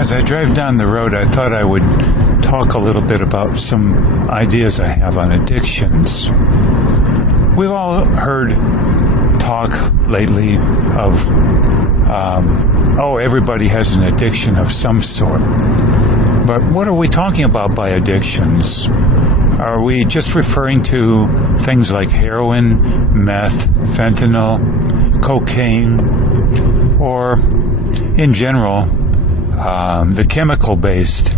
As I drive down the road, I thought I would talk a little bit about some ideas I have on addictions. We've all heard talk lately of, everybody has an addiction of some sort. But what are we talking about by addictions? Are we just referring to things like heroin, meth, fentanyl, cocaine, or in general, the chemical-based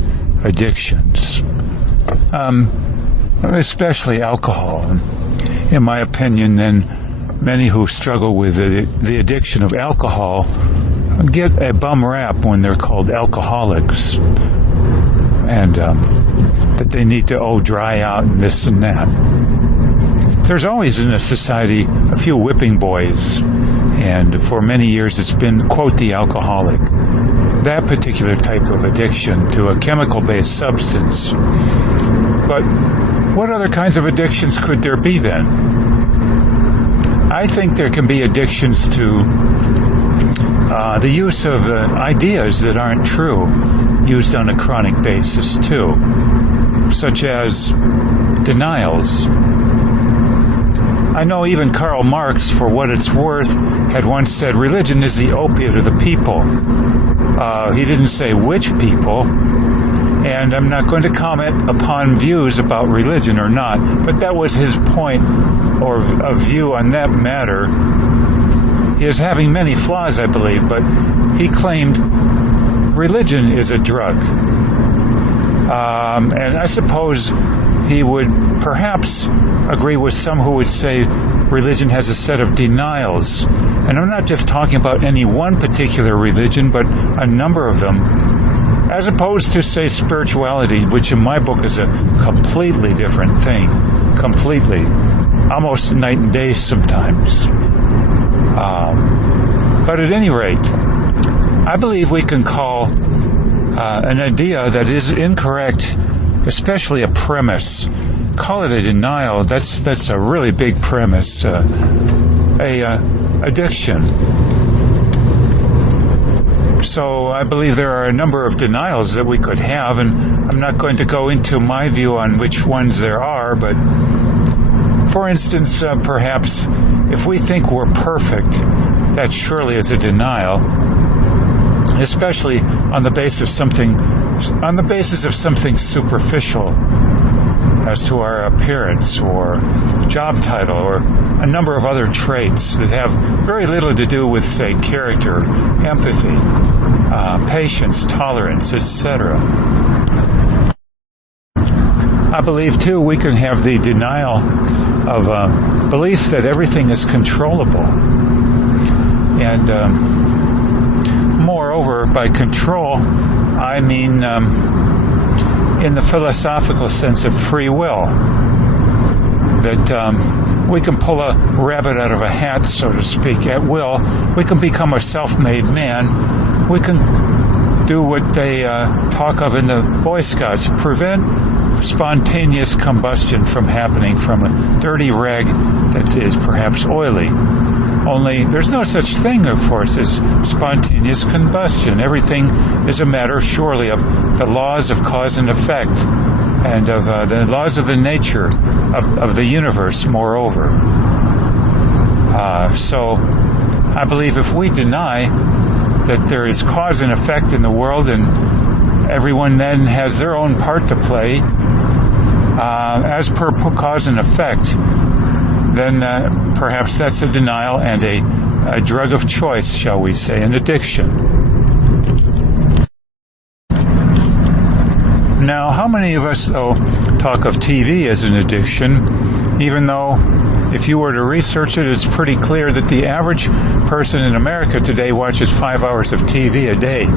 addictions, especially alcohol? In my opinion, then many who struggle with the addiction of alcohol get a bum rap when they're called alcoholics, and that they need to dry out and this and that. There's always in a society a few whipping boys, and for many years it's been, quote, the alcoholic. That particular type of addiction to a chemical-based substance. But what other kinds of addictions could there be then? I think there can be addictions to the use of ideas that aren't true, used on a chronic basis too, such as denials. I know even Karl Marx, for what it's worth, had once said religion is the opiate of the people. He didn't say which people, and I'm not going to comment upon views about religion or not, but that was his point or a view on that matter. He is having many flaws, I believe, but he claimed religion is a drug. And I suppose he would perhaps agree with some who would say religion has a set of denials. And I'm not just talking about any one particular religion, but a number of them. As opposed to, say, spirituality, which in my book is a completely different thing. Completely. Almost night and day sometimes. But at any rate, I believe we can call an idea that is incorrect, especially a premise. Call it a denial. That's a really big premise. Addiction. So I believe there are a number of denials that we could have, and I'm not going to go into my view on which ones there are, but for instance, perhaps if we think we're perfect, that surely is a denial, especially on the basis of something superficial as to our appearance or job title or a number of other traits that have very little to do with, say, character, empathy, patience, tolerance, etc. I believe, too, we can have the denial of belief that everything is controllable. And moreover, by control, I mean in the philosophical sense of free will, that we can pull a rabbit out of a hat, so to speak, at will. We can become a self-made man. We can do what they talk of in the Boy Scouts, prevent spontaneous combustion from happening from a dirty rag that is perhaps oily. Only there's no such thing, of course, as spontaneous combustion. Everything is a matter, surely, of the laws of cause and effect, and of the laws of the nature of the universe, moreover. So I believe if we deny that there is cause and effect in the world, and everyone then has their own part to play, as per cause and effect, then perhaps that's a denial and a drug of choice, shall we say, an addiction. Now, how many of us, though, talk of TV as an addiction, even though if you were to research it, it's pretty clear that the average person in America today watches 5 hours of TV a day,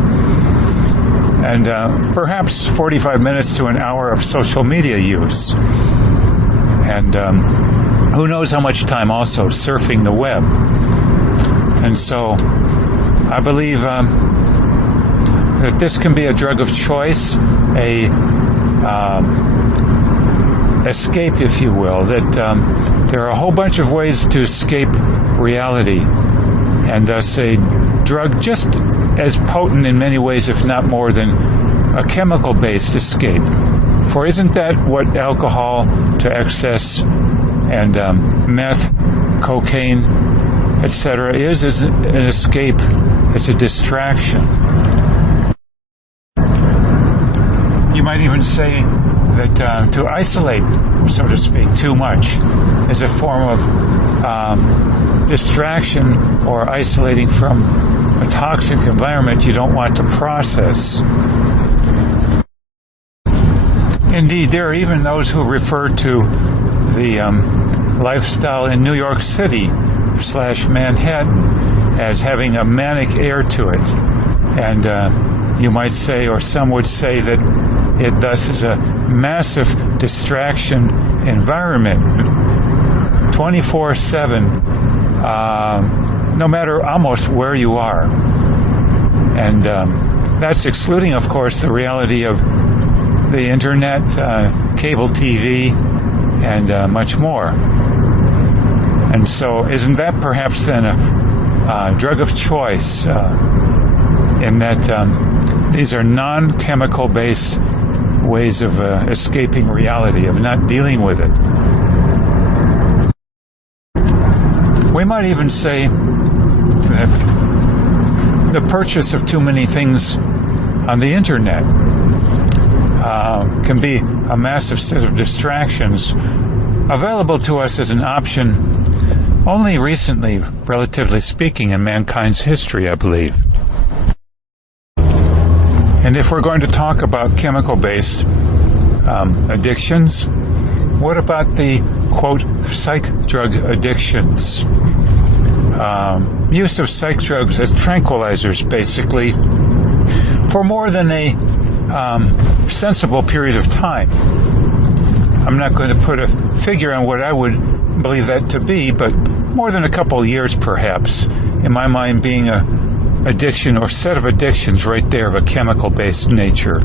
and perhaps 45 minutes to an hour of social media use. And who knows how much time also surfing the web. And so I believe that this can be a drug of choice, a escape, if you will, that there are a whole bunch of ways to escape reality, and thus a drug just as potent in many ways, if not more, than a chemical-based escape. For isn't that what alcohol to excess and meth, cocaine, etc. is an escape? It's a distraction. You might even say that to isolate, so to speak, too much is a form of distraction or isolating from a toxic environment you don't want to process. Indeed, there are even those who refer to the lifestyle in New York City / Manhattan as having a manic air to it. And you might say, or some would say, that it thus is a massive distraction environment, 24/7, no matter almost where you are. And that's excluding, of course, the reality of the internet, cable TV, and much more. And so isn't that perhaps then a drug of choice in that these are non-chemical based ways of escaping reality, of not dealing with it? We might even say that the purchase of too many things on the internet can be a massive set of distractions available to us as an option only recently, relatively speaking, in mankind's history, I believe. And if we're going to talk about chemical-based addictions, what about the, quote, psych drug addictions? Use of psych drugs as tranquilizers, basically, for more than a sensible period of time. I'm not going to put a figure on what I would believe that to be, but more than a couple of years, perhaps, in my mind, being a addiction or set of addictions right there of a chemical-based nature.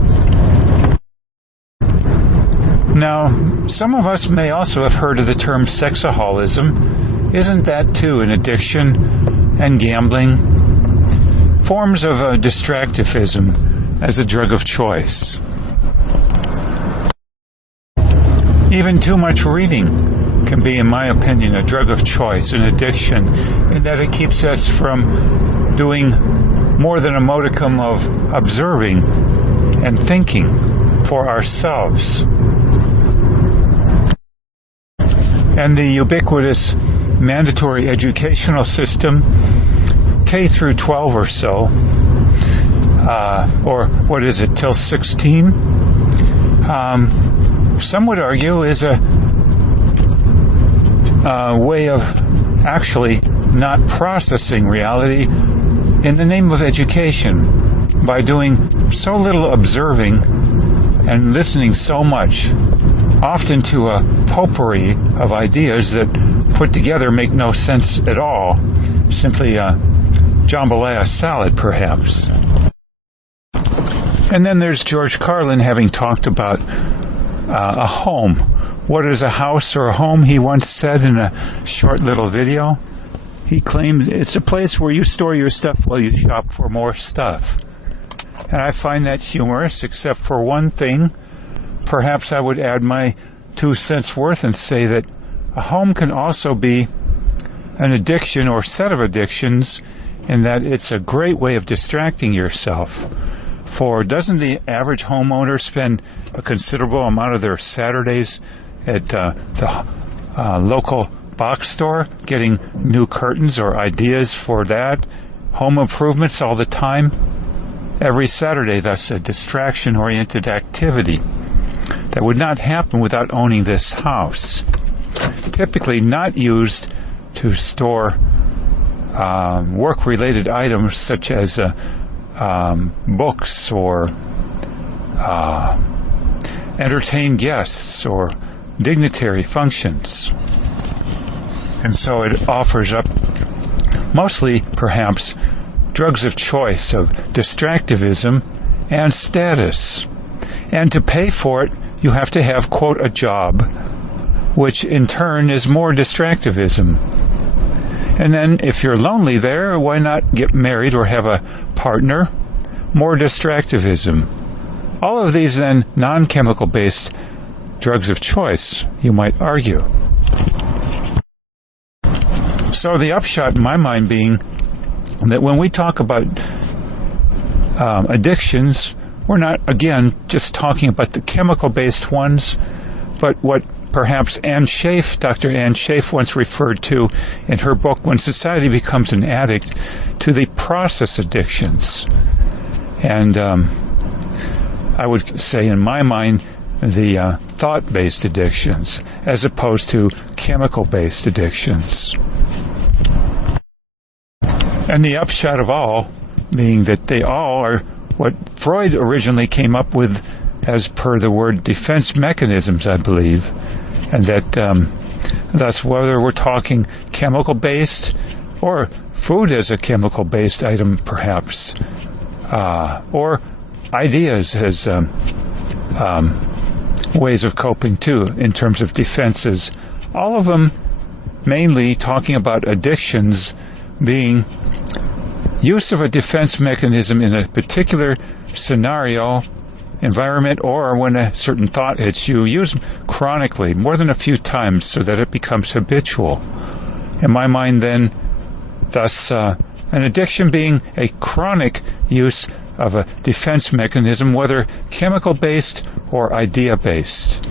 Now, some of us may also have heard of the term sexaholism. Isn't that too an addiction? And gambling? Forms of distractivism as a drug of choice. Even too much reading can be, in my opinion, a drug of choice, an addiction, in that it keeps us from doing more than a modicum of observing and thinking for ourselves. And the ubiquitous mandatory educational system, K through 12 or so, or what is it, till 16? Some would argue is a way of actually not processing reality in the name of education by doing so little observing and listening so much, often to a potpourri of ideas that put together make no sense at all, simply jambalaya salad perhaps. And then there's George Carlin having talked about a home. What is a house or a home? He once said in a short little video. He claimed it's a place where you store your stuff while you shop for more stuff. And I find that humorous, except for one thing. Perhaps I would add my 2 cents worth and say that a home can also be an addiction or set of addictions, in that it's a great way of distracting yourself. For doesn't the average homeowner spend a considerable amount of their Saturdays at the local box store getting new curtains or ideas for that? Home improvements all the time? Every Saturday, thus a distraction-oriented activity that would not happen without owning this house. Typically not used to store work-related items such as books or entertain guests or dignitary functions. And so it offers up mostly, perhaps, drugs of choice of distractivism and status. And to pay for it, you have to have, quote, a job, which in turn is more distractivism. And then if you're lonely there, why not get married or have a partner? More distractivism. All of these then non-chemical based drugs of choice, you might argue. So the upshot in my mind being that when we talk about addictions, we're not, again, just talking about the chemical-based ones, but what perhaps Dr. Ann Schaaf once referred to in her book, When Society Becomes an Addict, to the process addictions. And I would say, in my mind, the thought-based addictions, as opposed to chemical-based addictions. And the upshot of all being that they all are what Freud originally came up with as per the word defense mechanisms, I believe. And that thus, whether we're talking chemical-based or food as a chemical-based item, perhaps, or ideas as ways of coping, too, in terms of defenses, all of them mainly talking about addictions being use of a defense mechanism in a particular scenario, environment, or when a certain thought hits you, used chronically, more than a few times, so that it becomes habitual. In my mind, then, thus, an addiction being a chronic use of a defense mechanism, whether chemical-based or idea-based.